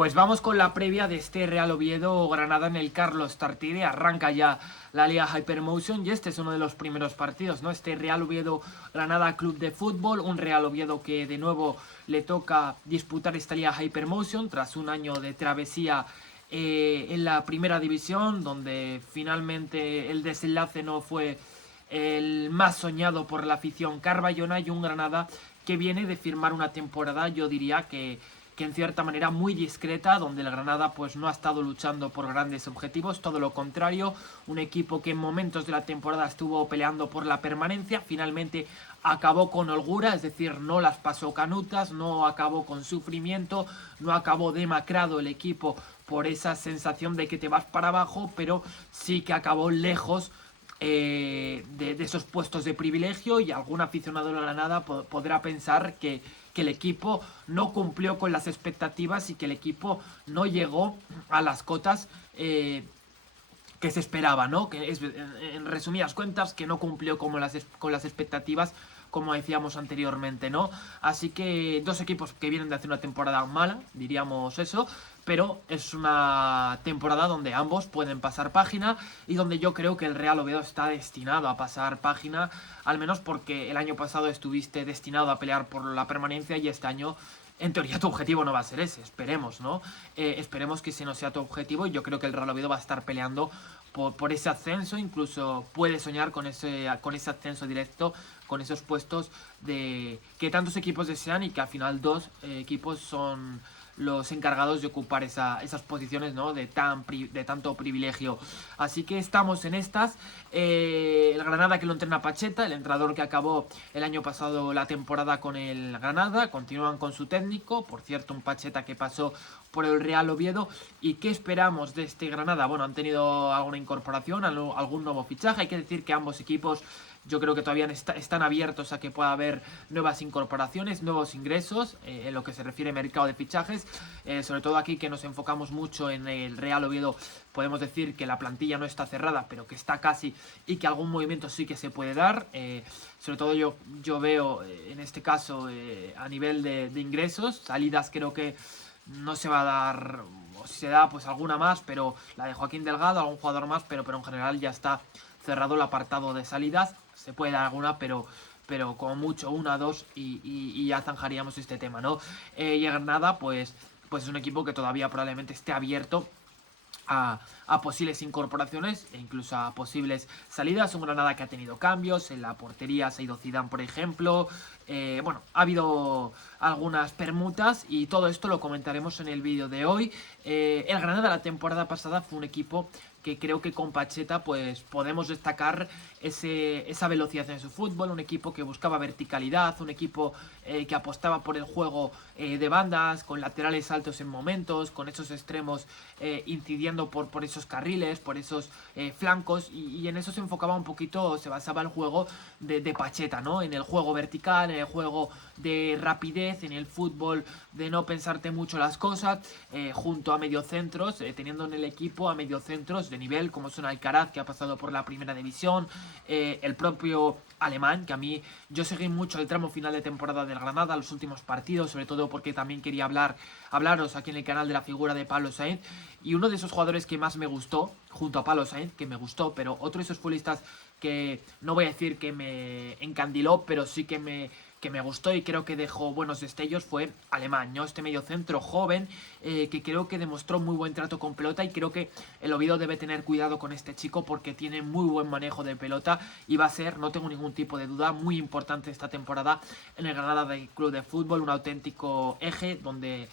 Pues vamos con la previa de este Real Oviedo-Granada en el Carlos Tartiere. Arranca ya la Liga Hypermotion y este es uno de los primeros partidos, ¿no? Este Real Oviedo-Granada Club de Fútbol, un Real Oviedo que de nuevo le toca disputar esta Liga Hypermotion tras un año de travesía en la primera división, donde finalmente el desenlace no fue el más soñado por la afición carballona, y un Granada que viene de firmar una temporada, yo diría que en cierta manera muy discreta, donde el Granada pues no ha estado luchando por grandes objetivos, todo lo contrario, un equipo que en momentos de la temporada estuvo peleando por la permanencia, finalmente acabó con holgura, es decir, no las pasó canutas, no acabó con sufrimiento, no acabó demacrado el equipo por esa sensación de que te vas para abajo, pero sí que acabó lejos de esos puestos de privilegio, y algún aficionado de la Granada podrá pensar que el equipo no cumplió con las expectativas y que el equipo no llegó a las cotas que se esperaba, ¿no? Que es, en resumidas cuentas, que no cumplió con las expectativas, como decíamos anteriormente, ¿no? Así que dos equipos que vienen de hacer una temporada mala, diríamos eso, pero es una temporada donde ambos pueden pasar página y donde yo creo que el Real Oviedo está destinado a pasar página, al menos porque el año pasado estuviste destinado a pelear por la permanencia y este año en teoría tu objetivo no va a ser ese, esperemos, ¿no? Esperemos que ese no sea tu objetivo, y yo creo que el Real Oviedo va a estar peleando por ese ascenso, incluso puede soñar con ese ascenso directo, con esos puestos que tantos equipos desean, y que al final dos equipos son los encargados de ocupar esas posiciones, ¿no? de tanto privilegio. Así que estamos en estas. El Granada, que lo entrena Pacheta, el entrenador que acabó el año pasado la temporada con el Granada, continúan con su técnico, por cierto, un Pacheta que pasó por el Real Oviedo. ¿Y qué esperamos de este Granada? Bueno, han tenido alguna incorporación, algún nuevo fichaje. Hay que decir que ambos equipos, yo creo que todavía están abiertos a que pueda haber nuevas incorporaciones, nuevos ingresos, en lo que se refiere al mercado de fichajes. Sobre todo aquí, que nos enfocamos mucho en el Real Oviedo, podemos decir que la plantilla no está cerrada, pero que está casi, y que algún movimiento sí que se puede dar. Sobre todo yo veo, en este caso, a nivel de ingresos, salidas creo que no se va a dar, o si se da pues alguna más, pero la de Joaquín Delgado, algún jugador más, pero en general ya está cerrado el apartado de salidas. Se puede dar alguna, pero como mucho una, dos, y ya zanjaríamos este tema, ¿no? Y Granada, pues es un equipo que todavía probablemente esté abierto a posibles incorporaciones e incluso a posibles salidas. Un Granada que ha tenido cambios, en la portería se ha ido Zidane, por ejemplo. Bueno, ha habido algunas permutas y todo esto lo comentaremos en el vídeo de hoy. El Granada la temporada pasada fue un equipo que creo que con Pacheta pues podemos destacar esa velocidad en su fútbol, un equipo que buscaba verticalidad, un equipo que apostaba por el juego de bandas, con laterales altos en momentos, con esos extremos incidiendo por esos carriles, por esos flancos, y en eso se enfocaba un poquito, se basaba el juego de Pacheta, ¿no? En el juego vertical, en el juego de rapidez, en el fútbol de no pensarte mucho las cosas, junto a mediocentros, teniendo en el equipo a mediocentros de nivel como son Alcaraz, que ha pasado por la primera división, el propio Alemán, que a mí, yo seguí mucho el tramo final de temporada del Granada, los últimos partidos, sobre todo porque también quería hablaros aquí en el canal de la figura de Pablo Sainz, y uno de esos jugadores que más me gustó, junto a Pablo Sainz, que me gustó, pero otro de esos futbolistas que no voy a decir que me encandiló, pero sí que me gustó y creo que dejó buenos destellos, fue Alemán, ¿no? Este mediocentro joven, que creo que demostró muy buen trato con pelota, y creo que el Oviedo debe tener cuidado con este chico porque tiene muy buen manejo de pelota y va a ser, no tengo ningún tipo de duda, muy importante esta temporada en el Granada del Club de Fútbol, un auténtico eje donde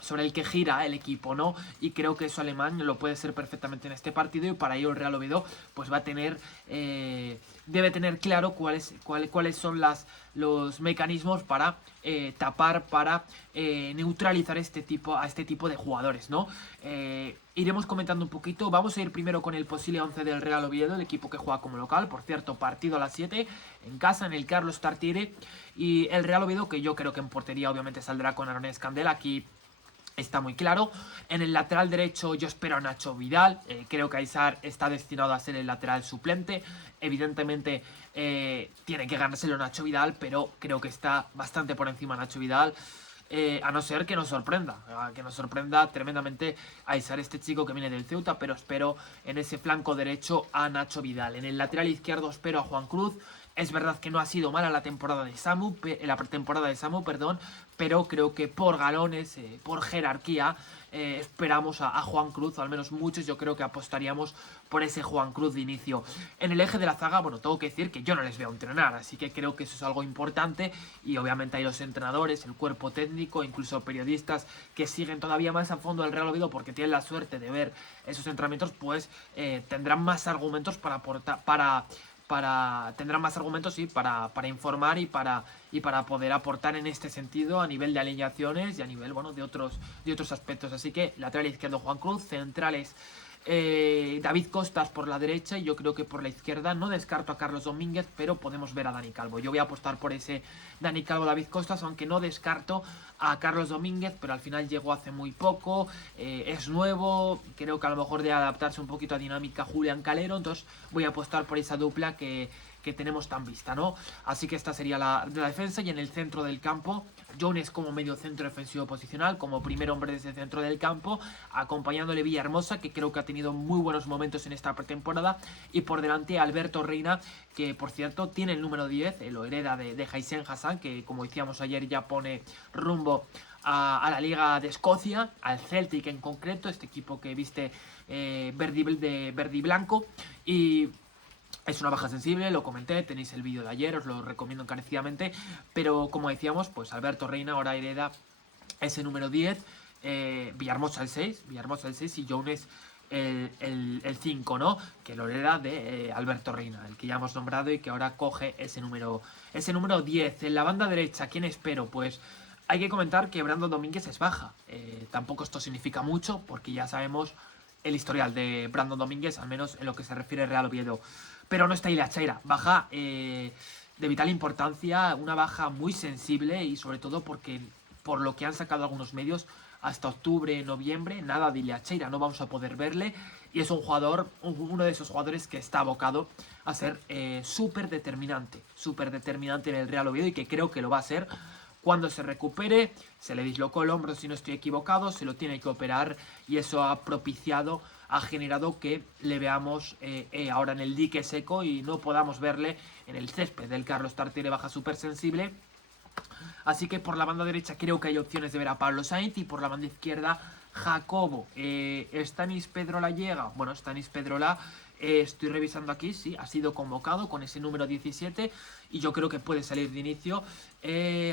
sobre el que gira el equipo, ¿no? Y creo que eso Alemán lo puede ser perfectamente en este partido, y para ello el Real Oviedo pues va a tener debe tener claro cuáles son los mecanismos para tapar, para neutralizar a este tipo de jugadores, ¿no? Iremos comentando un poquito. Vamos a ir primero con el posible 11 del Real Oviedo, el equipo que juega como local, por cierto, partido a las 7 en casa, en el Carlos Tartiere, y el Real Oviedo, que yo creo que en portería obviamente saldrá con Aronés Candela, aquí está muy claro. En el lateral derecho yo espero a Nacho Vidal, creo que Aizar está destinado a ser el lateral suplente, evidentemente tiene que ganárselo Nacho Vidal, pero creo que está bastante por encima Nacho Vidal. a no ser que nos sorprenda tremendamente Aizar, este chico que viene del Ceuta, pero espero en ese flanco derecho a Nacho Vidal. En el lateral izquierdo espero a Juan Cruz. Es verdad que no ha sido mala la temporada de Samu, la pretemporada de Samu, perdón, pero creo que por galones, por jerarquía, esperamos a Juan Cruz, o al menos muchos yo creo que apostaríamos por ese Juan Cruz de inicio. En el eje de la zaga, bueno, tengo que decir que yo no les veo entrenar, así que creo que eso es algo importante y obviamente hay los entrenadores, el cuerpo técnico, incluso periodistas que siguen todavía más a fondo el Real Oviedo porque tienen la suerte de ver esos entrenamientos, pues tendrán más argumentos para aportar, tendrán más argumentos sí, para informar y para poder aportar en este sentido a nivel de alineaciones y a nivel bueno de otros aspectos. Así que lateral izquierdo Juan Cruz, centrales David Costas por la derecha y yo creo que por la izquierda no descarto a Carlos Domínguez, pero podemos ver a Dani Calvo. Yo voy a apostar por ese Dani Calvo David Costas, aunque no descarto a Carlos Domínguez, pero al final llegó hace muy poco, es nuevo, creo que a lo mejor debe adaptarse un poquito a dinámica Julián Calero, entonces voy a apostar por esa dupla que tenemos tan vista, ¿no? Así que esta sería la defensa y en el centro del campo, Jones como medio centro defensivo posicional, como primer hombre desde el centro del campo, acompañándole Villahermosa, que creo que ha tenido muy buenos momentos en esta pretemporada, y por delante Alberto Reina, que por cierto tiene el número 10, lo hereda de Jaisen Hassan, que como decíamos ayer ya pone rumbo a la Liga de Escocia, al Celtic en concreto, este equipo que viste verde y blanco, y es una baja sensible, lo comenté, tenéis el vídeo de ayer, os lo recomiendo encarecidamente, pero como decíamos, pues Alberto Reina ahora hereda ese número 10, Villahermosa el 6, y Jones el 5, ¿no? Que lo hereda de Alberto Reina, el que ya hemos nombrado y que ahora coge ese número 10. En la banda derecha, ¿quién espero? Pues hay que comentar que Brandon Domínguez es baja. Tampoco esto significa mucho, porque ya sabemos el historial de Brandon Domínguez, al menos en lo que se refiere al Real Oviedo. Pero no está Ilya Cheira, baja de vital importancia, una baja muy sensible y sobre todo porque por lo que han sacado algunos medios hasta octubre, noviembre, nada de Ilya Cheira, no vamos a poder verle y es un jugador, uno de esos jugadores que está abocado a ser súper determinante en el Real Oviedo y que creo que lo va a ser. Cuando se recupere, se le dislocó el hombro si no estoy equivocado, se lo tiene que operar y eso ha generado que le veamos ahora en el dique seco y no podamos verle en el césped del Carlos Tartiere, baja súper sensible. Así que por la banda derecha creo que hay opciones de ver a Pablo Sainz y por la banda izquierda Jacobo. Stanis Pedrola llega. Bueno, Stanis Pedrola, estoy revisando aquí, sí, ha sido convocado con ese número 17 y yo creo que puede salir de inicio.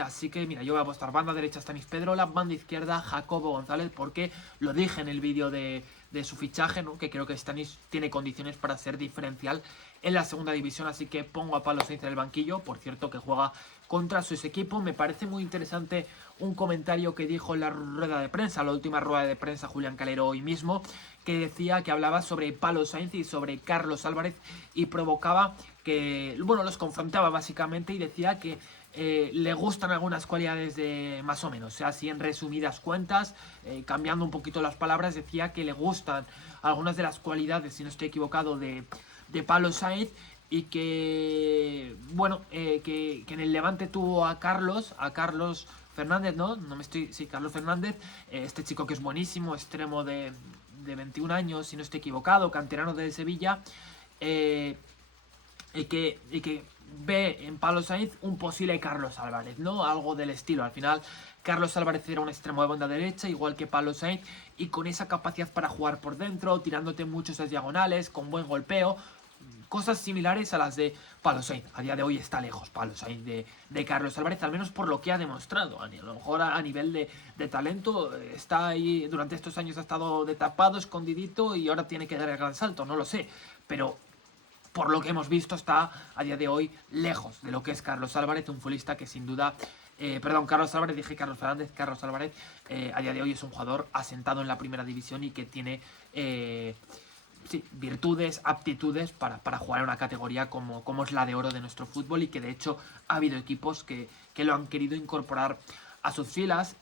Así que mira, yo voy a apostar banda derecha Stanis Pedrola, banda izquierda Jacobo González, porque lo dije en el vídeo de su fichaje, ¿no? Que creo que Stanis tiene condiciones para ser diferencial en la segunda división, así que pongo a Pablo Sainz en el banquillo, por cierto que juega contra su equipo. Me parece muy interesante un comentario que dijo en la rueda de prensa, la última rueda de prensa Julián Calero hoy mismo, que decía que hablaba sobre Pablo Sainz y sobre Carlos Álvarez y provocaba que, bueno, los confrontaba básicamente y decía que le gustan algunas cualidades de más o menos, o sea, así en resumidas cuentas, cambiando un poquito las palabras, decía que le gustan algunas de las cualidades, si no estoy equivocado, de Pablo Sainz y que, bueno, que en el Levante tuvo a Carlos Fernández, ¿no? Sí, Carlos Fernández, este chico que es buenísimo, extremo de 21 años, si no estoy equivocado, canterano de Sevilla, y que ve en Pablo Sainz un posible Carlos Álvarez, ¿no? Algo del estilo. Al final, Carlos Álvarez era un extremo de banda derecha, igual que Pablo Sainz, y con esa capacidad para jugar por dentro, tirándote muchos diagonales, con buen golpeo, cosas similares a las de Pablo Sainz. A día de hoy está lejos Pablo Sainz de Carlos Álvarez, al menos por lo que ha demostrado. A lo mejor a nivel de talento está ahí, durante estos años ha estado de tapado, escondidito y ahora tiene que dar el gran salto, no lo sé. Pero por lo que hemos visto está a día de hoy lejos de lo que es Carlos Álvarez, un futbolista que sin duda... Carlos Álvarez, dije Carlos Fernández, Carlos Álvarez a día de hoy es un jugador asentado en la primera división y que tiene... sí, virtudes, aptitudes para jugar en una categoría como es la de oro de nuestro fútbol y que de hecho ha habido equipos que lo han querido incorporar a sus filas,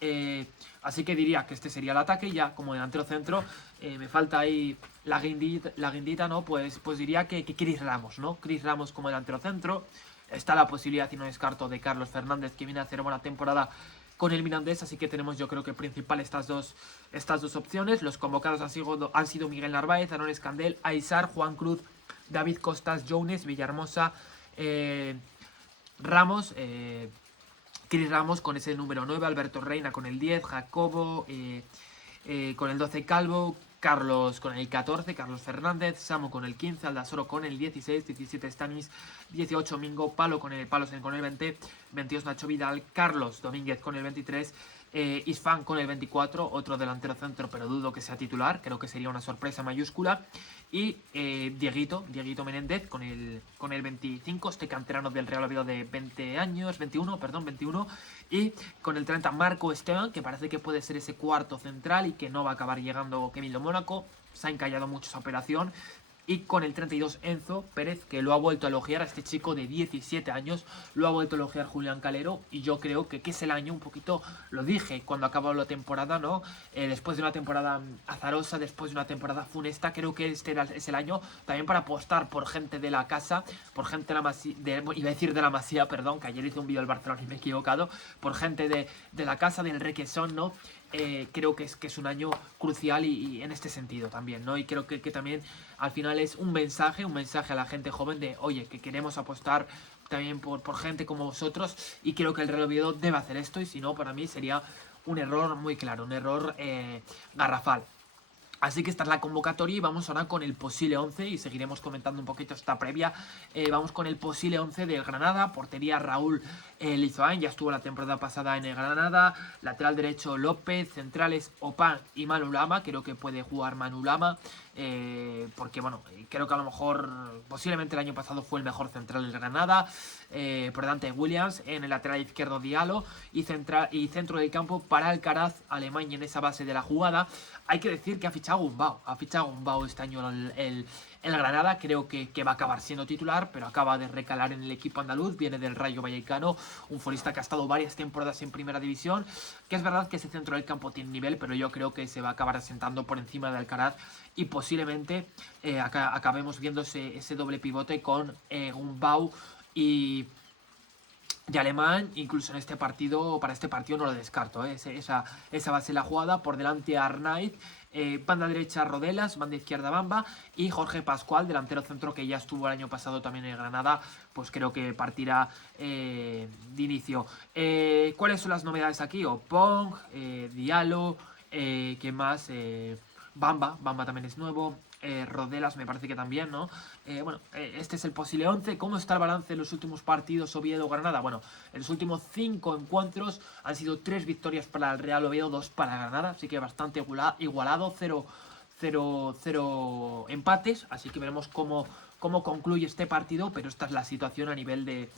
así que diría que este sería el ataque. Ya como delantero centro me falta ahí la guindita, ¿no? Pues diría que Chris Ramos, ¿no? Chris Ramos como delantero centro. Está la posibilidad, y no descarto, de Carlos Fernández, que viene a hacer buena temporada con el Mirandés, así que tenemos yo creo que principal estas dos opciones. Los convocados han sido Miguel Narváez, Aaron Escandel, Aizar, Juan Cruz, David Costas, Jones, Villahermosa, Ramos, Cris Ramos con ese número 9, Alberto Reina con el 10, Jacobo con el 12, Calvo, Carlos con el 14, Carlos Fernández, Samu con el 15, Aldasoro con el 16, 17 Stanis, 18 Mingo, Palos con el 20, 22 Nacho Vidal, Carlos Domínguez con el 23, Isfán con el 24, otro delantero centro, pero dudo que sea titular, creo que sería una sorpresa mayúscula. Y Dieguito Menéndez con el 25, este canterano del Real Oviedo de 21. Y con el 30, Marco Esteban, que parece que puede ser ese cuarto central y que no va a acabar llegando Kevin de Mónaco. Se ha encallado mucho esa operación. Y con el 32, Enzo Pérez, que lo ha vuelto a elogiar a este chico de 17 años, lo ha vuelto a elogiar Julián Calero, y yo creo que es el año un poquito, lo dije cuando acabó la temporada, ¿no? Después de una temporada azarosa, después de una temporada funesta, creo que este es el año también para apostar por gente de la casa, por gente de la Masía, iba a decir de la Masía, perdón, que ayer hice un vídeo del Barcelona y me he equivocado, por gente de la casa, del Requesón, ¿no? Creo que es un año crucial y en este sentido también, ¿no? Y creo que también al final es un mensaje a la gente joven de, oye, que queremos apostar también por gente como vosotros, y creo que el Real Oviedo debe hacer esto, y si no, para mí sería un error muy claro, un error garrafal. Así que esta es la convocatoria y vamos ahora con el posible 11 y seguiremos comentando un poquito esta previa. Vamos con el posible 11 del Granada. Portería Raúl Lizoain, ya estuvo la temporada pasada en el Granada. Lateral derecho López, centrales Opan y Manu Lama. Creo que puede jugar Manu Lama, porque bueno, creo que a lo mejor posiblemente el año pasado fue el mejor central del Granada. Por delante de Williams, en el lateral izquierdo Diallo y centro del campo para Alcaraz, Alemania en esa base de la jugada. Hay que decir que ha fichado Gumbau este año el Granada. Creo que va a acabar siendo titular, pero acaba de recalar en el equipo andaluz, viene del Rayo Vallecano, un futbolista que ha estado varias temporadas en primera división, que es verdad que ese centro del campo tiene nivel, pero yo creo que se va a acabar asentando por encima de Alcaraz y posiblemente acabemos viendo ese doble pivote con Gumbau y Alemán, incluso en este partido, para este partido no lo descarto, esa va a ser la jugada. Por delante Arnaiz, banda derecha Rodelas, banda izquierda Bamba y Jorge Pascual, delantero centro que ya estuvo el año pasado también en Granada, pues creo que partirá de inicio. ¿Cuáles son las novedades aquí? Opong, Diallo, ¿qué más? Bamba también es nuevo. Rodelas me parece que también, ¿no? Bueno, este es el posible 11. ¿Cómo está el balance en los últimos partidos Oviedo-Granada? Bueno, en los últimos 5 encuentros han sido 3 victorias para el Real Oviedo, 2 para Granada, así que bastante igualado, 0 empates, así que veremos cómo concluye este partido, pero esta es la situación a nivel de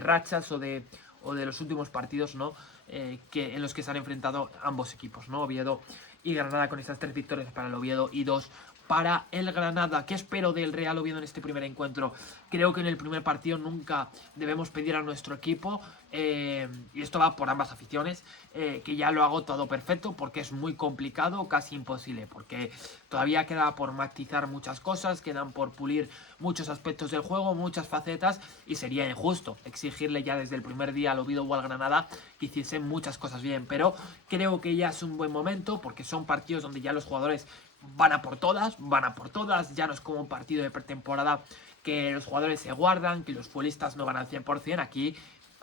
rachas o de los últimos partidos, ¿no? En los que se han enfrentado ambos equipos, ¿no? Oviedo y Granada, con estas 3 victorias para el Oviedo y 2 para el Granada. ¿Qué espero del Real Oviedo en este primer encuentro? Creo que en el primer partido nunca debemos pedir a nuestro equipo, y esto va por ambas aficiones, que ya lo hago todo perfecto, porque es muy complicado, casi imposible, porque todavía queda por matizar muchas cosas, quedan por pulir muchos aspectos del juego, muchas facetas, y sería injusto exigirle ya desde el primer día al Oviedo o al Granada que hiciesen muchas cosas bien, pero creo que ya es un buen momento, porque son partidos donde ya los jugadores van a por todas, ya no es como un partido de pretemporada que los jugadores se guardan, que los futbolistas no van al 100%, aquí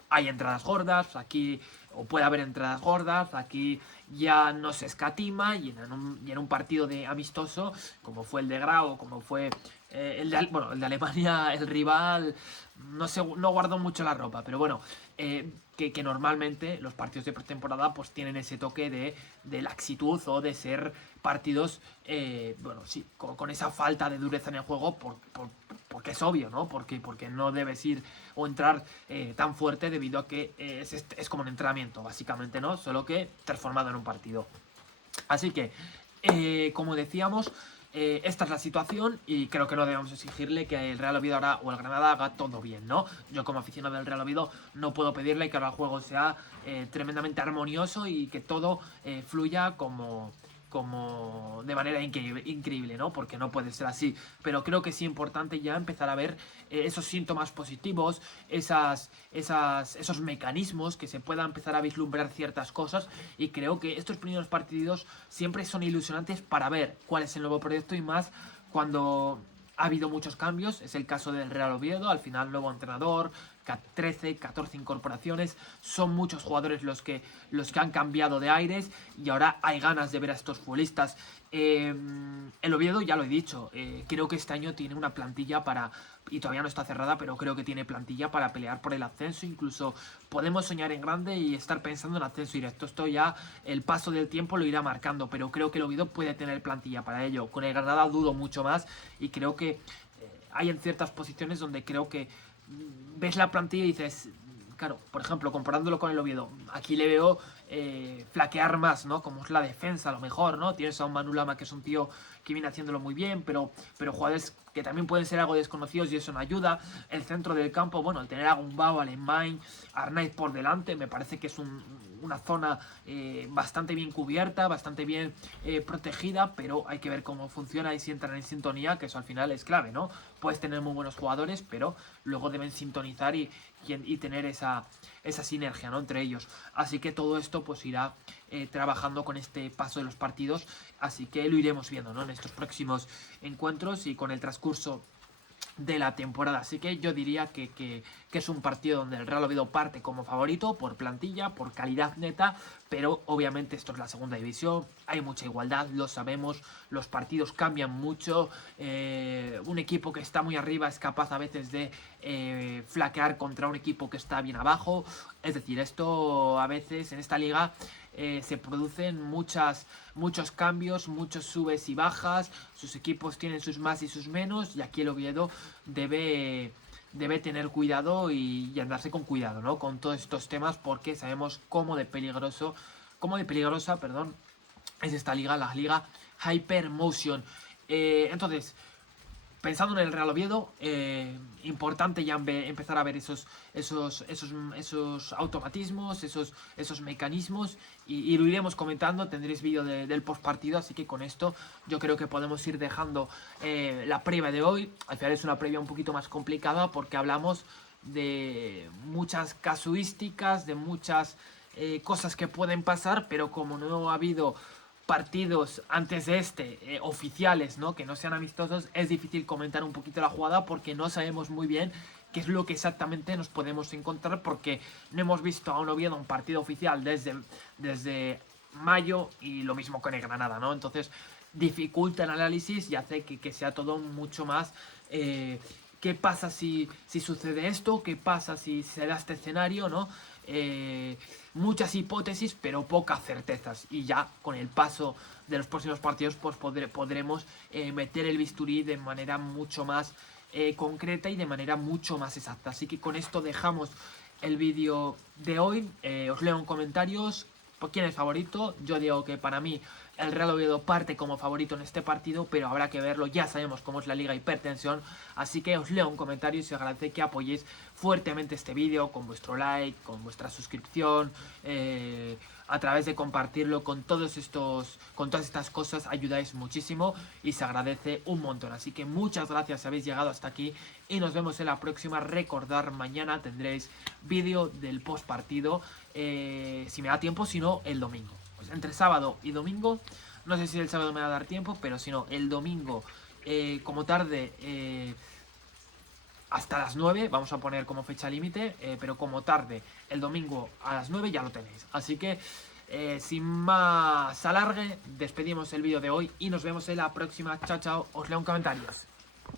hay entradas gordas, aquí o puede haber entradas gordas, aquí ya no se escatima, y en un partido de amistoso, como fue el de Grau, como fue el de Alemania, el rival, no guardó mucho la ropa, pero bueno, que normalmente los partidos de pretemporada pues tienen ese toque de laxitud o de ser partidos, bueno, sí, con esa falta de dureza en el juego, porque es obvio, ¿no? Porque no debes ir o entrar tan fuerte, debido a que es como un entrenamiento, básicamente, ¿no? Solo que transformado en un partido. Así que, como decíamos, esta es la situación y creo que no debemos exigirle que el Real Oviedo ahora o el Granada haga todo bien, ¿no? Yo, como aficionado del Real Oviedo, no puedo pedirle que ahora el juego sea tremendamente armonioso y que todo fluya como como de manera increíble, ¿no? Porque no puede ser así. Pero creo que es importante ya empezar a ver esos síntomas positivos, esos mecanismos, que se pueda empezar a vislumbrar ciertas cosas. Y creo que estos primeros partidos siempre son ilusionantes para ver cuál es el nuevo proyecto, y más cuando ha habido muchos cambios. Es el caso del Real Oviedo, al final nuevo entrenador, 13, 14 incorporaciones, son muchos jugadores los que han cambiado de aires, y ahora hay ganas de ver a estos futbolistas. El Oviedo, ya lo he dicho, creo que este año tiene una plantilla para, y todavía no está cerrada, pero creo que tiene plantilla para pelear por el ascenso. Incluso podemos soñar en grande y estar pensando en ascenso directo. Esto ya el paso del tiempo lo irá marcando, pero creo que el Oviedo puede tener plantilla para ello. Con el Granada dudo mucho más, y creo que hay en ciertas posiciones donde creo que ves la plantilla y dices, claro, por ejemplo, comparándolo con el Oviedo, aquí le veo flaquear más, ¿no? Como es la defensa, a lo mejor, ¿no? Tienes a un Manu Lama, que es un tío que viene haciéndolo muy bien, pero jugadores que también pueden ser algo desconocidos, y eso no ayuda. El centro del campo, bueno, el tener a Gumbau, Alemán, Arnaiz por delante, me parece que es una zona bastante bien cubierta, bastante bien protegida, pero hay que ver cómo funciona y si entran en sintonía, que eso al final es clave, ¿no? Puedes tener muy buenos jugadores, pero luego deben sintonizar y tener esa sinergia, ¿no?, entre ellos. Así que todo esto pues irá trabajando con este paso de los partidos, así que lo iremos viendo, ¿no?, en estos próximos encuentros y con el transcurso de la temporada. Así que yo diría que es un partido donde el Real Oviedo parte como favorito por plantilla, por calidad neta, pero obviamente esto es la segunda división, hay mucha igualdad, lo sabemos, los partidos cambian mucho, un equipo que está muy arriba es capaz a veces de flaquear contra un equipo que está bien abajo. Es decir, esto a veces en esta liga se producen muchos cambios, muchos subes y bajas, sus equipos tienen sus más y sus menos, y aquí el Oviedo debe tener cuidado y andarse con cuidado, ¿no?, con todos estos temas, porque sabemos cómo de peligrosa, perdón, es esta liga, la liga Hypermotion. Entonces, pensando en el Real Oviedo, importante ya empezar a ver esos automatismos, esos mecanismos, y lo iremos comentando. Tendréis vídeo del postpartido, así que con esto yo creo que podemos ir dejando la previa de hoy. Al final es una previa un poquito más complicada porque hablamos de muchas casuísticas, de muchas cosas que pueden pasar, pero como no ha habido partidos antes de oficiales, ¿no?, que no sean amistosos, es difícil comentar un poquito la jugada porque no sabemos muy bien qué es lo que exactamente nos podemos encontrar, porque no hemos visto a un Oviedo un partido oficial desde mayo, y lo mismo con el Granada, ¿no? Entonces dificulta el análisis y hace que sea todo mucho más ¿qué pasa si sucede esto? ¿Qué pasa si se da este escenario, no? Muchas hipótesis, pero pocas certezas. Y ya con el paso de los próximos partidos, pues podremos meter el bisturí de manera mucho más concreta y de manera mucho más exacta. Así que con esto dejamos el vídeo de hoy. Os leo en comentarios por quién es favorito. Yo digo que para mí el Real Oviedo parte como favorito en este partido, pero habrá que verlo. Ya sabemos cómo es la Liga Hipertensión, así que os leo un comentario y os agradece que apoyéis fuertemente este vídeo con vuestro like, con vuestra suscripción, a través de compartirlo con todas estas cosas. Ayudáis muchísimo y se agradece un montón. Así que muchas gracias si habéis llegado hasta aquí y nos vemos en la próxima. Recordar, mañana tendréis vídeo del post partido, si me da tiempo, si no el domingo. Pues entre sábado y domingo, no sé si el sábado me va a dar tiempo, pero si no, el domingo como tarde hasta las 9, vamos a poner como fecha límite, pero como tarde el domingo a las 9 ya lo tenéis. Así que sin más alargue, despedimos el vídeo de hoy y nos vemos en la próxima. Chao, chao, os leo en comentarios.